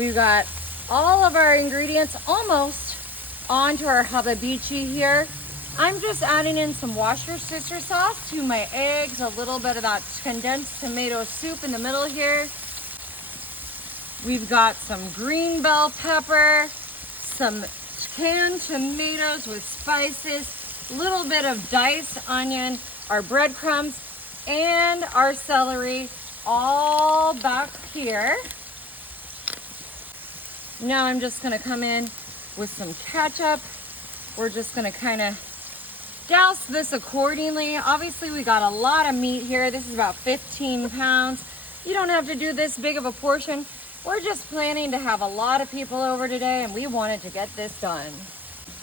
We've got all of our ingredients almost onto our hababichi here. I'm just adding in some Worcestershire sauce to my eggs, a little bit of that condensed tomato soup in the middle here. We've got some green bell pepper, some canned tomatoes with spices, a little bit of diced onion, our breadcrumbs, and our celery all back here. Now I'm just gonna come in with some ketchup. We're just gonna kind of douse this accordingly. Obviously we got a lot of meat here. This is about 15 pounds. You don't have to do this big of a portion. We're just planning to have a lot of people over today and we wanted to get this done.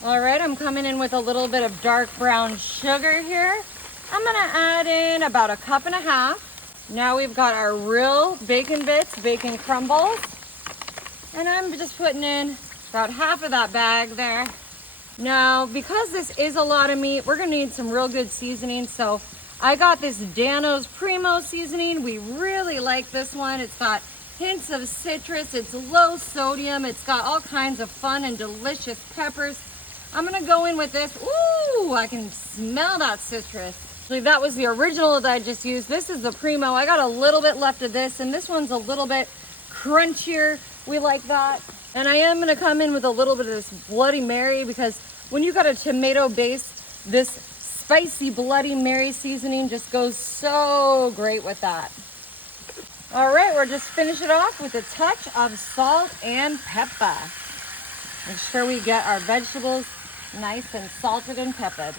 All right, I'm coming in with a little bit of dark brown sugar here. I'm gonna add in about 1.5 cups. Now we've got our real bacon bits, bacon crumbles. And I'm just putting in about half of that bag there. Now, because this is a lot of meat, we're gonna need some real good seasoning. So I got this Dano's Primo seasoning. We really like this one. It's got hints of citrus, it's low sodium, it's got all kinds of fun and delicious peppers. I'm gonna go in with this. Ooh, I can smell that citrus. Actually, that was the original that I just used. This is the Primo. I got a little bit left of this, and this one's a little bit crunchier. We like that. And I am gonna come in with a little bit of this Bloody Mary, because when you got a tomato base, this spicy Bloody Mary seasoning just goes so great with that. All right, we're just finish it off with a touch of salt and pepper. Make sure we get our vegetables nice and salted and peppered.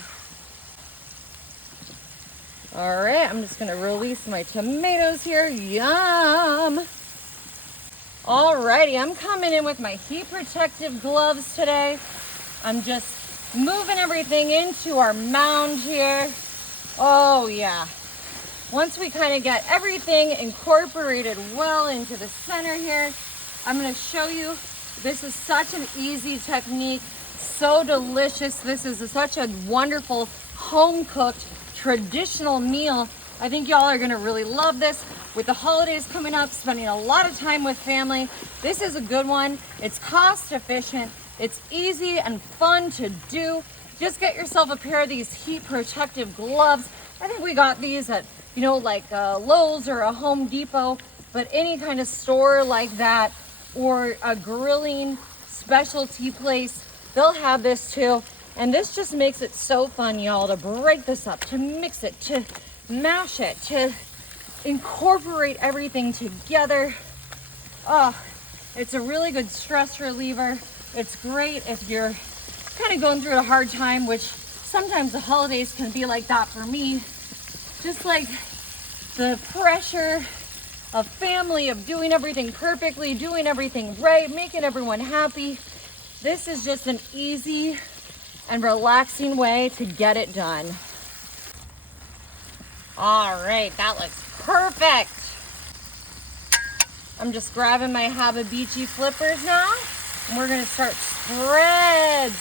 All right, I'm just gonna release my tomatoes here. Yum! Alrighty, I'm coming in with my heat protective gloves today. I'm just moving everything into our mound here. Oh yeah. Once we kind of get everything incorporated well into the center here, I'm going to show you. This is such an easy technique, so delicious. This is such a wonderful home-cooked traditional meal. I think y'all are going to really love this. With the holidays coming up, spending a lot of time with family, this is a good one. It's cost efficient, it's easy and fun to do. Just get yourself a pair of these heat protective gloves. I think we got these at like Lowe's or a Home Depot, but any kind of store like that or a grilling specialty place, they'll have this too. And this just makes it so fun, y'all, to break this up, to mix it, to mash it, to incorporate everything together. Oh, it's a really good stress reliever. It's great if you're kind of going through a hard time, which sometimes the holidays can be like that for me. Just like the pressure of family, of doing everything perfectly, doing everything right, making everyone happy. This is just an easy and relaxing way to get it done. All right, that looks perfect. I'm just grabbing my hababichi flippers now, and we're gonna start spreading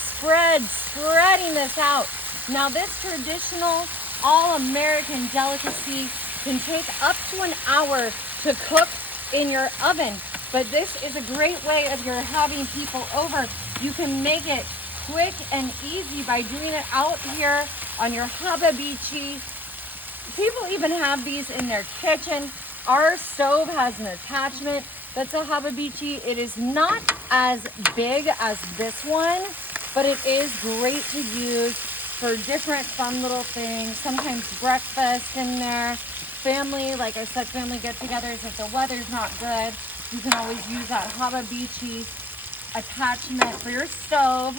this out. Now this traditional all-American delicacy can take up to an hour to cook in your oven, but this is a great way if you're having people over. You can make it quick and easy by doing it out here on your hababichi. People even have these in their kitchen. Our stove has an attachment that's a hababichi. It is not as big as this one, but it is great to use for different fun little things. Sometimes breakfast in there, family, like I said, family get-togethers. If the weather's not good, you can always use that hababichi attachment for your stove.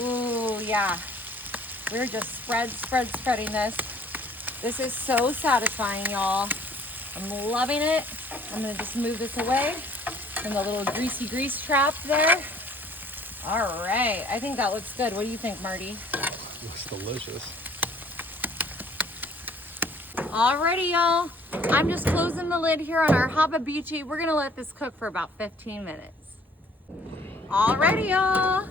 Ooh, yeah. We're just spreading this. This is so satisfying, y'all. I'm loving it. I'm gonna just move this away from the little greasy grease trap there. All right, I think that looks good. What do you think, Marty? Looks delicious. Alrighty, y'all. I'm just closing the lid here on our hababichi. We're gonna let this cook for about 15 minutes. Alrighty, y'all.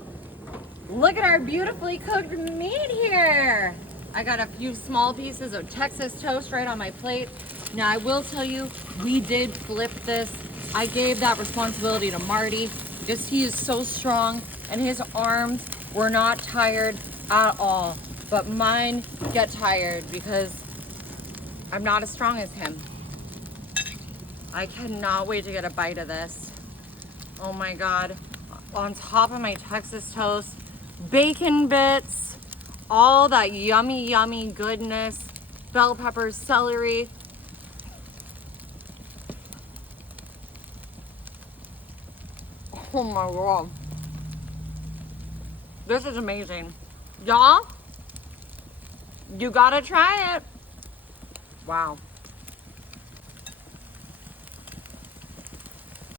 Look at our beautifully cooked meat here. I got a few small pieces of Texas toast right on my plate. Now I will tell you, we did flip this I gave that responsibility to Marty because he is so strong and his arms were not tired at all. But mine get tired because I'm not as strong as him. I cannot wait to get a bite of this. Oh my God. On top of my Texas toast, bacon bits, all that yummy, yummy goodness, bell peppers, celery. Oh my God. This is amazing. Y'all, you gotta try it. Wow.